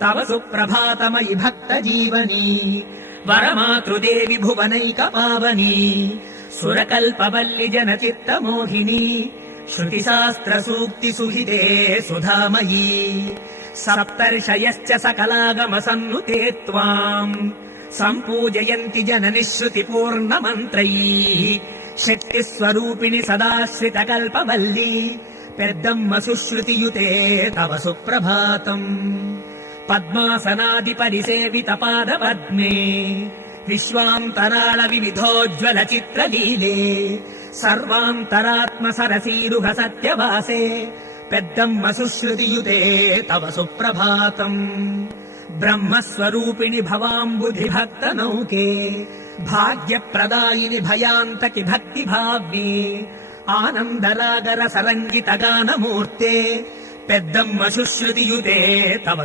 తవ సుప్రభాతమయి భక్త జీవని వరమాతృదేవి భువనైక పావని సురకల్పవల్లి జన చిత్త మోహిని శృతి శాస్త్ర సూక్తి సుహితే సుధామయీ సప్తర్షయశ్చ సకలాగమ సన్నుతే త్వాం సంపూజయంతి జనని శ్రుతి పూర్ణ మంత్రైః శక్తి స్వరూపిణి సదాశ్రిత కల్పవల్లి పెద్దమ్మ సుశ్రుతియుతే తవ సుప్రభాతం పద్మాసనాది పరిసేవిత పాద పద్మే విశ్వాంతరాళ వివిధోజ్వల చిత్రలీలే సర్వాంతరాత్మ సరసీరుహ సత్యవాసే పెద్దమ్మ సుశ్రుతియుతే తవ సుప్రభాతం బ్రహ్మస్వరూపిణి భవాంబుధి భక్త నౌకే భాగ్యప్రదాయిని భయాంతకి భక్తి భావ్యే ఆనందరాగర సరంగిత గానమూర్తే పెద్దమ్మ సుశ్రుతియుతే తవ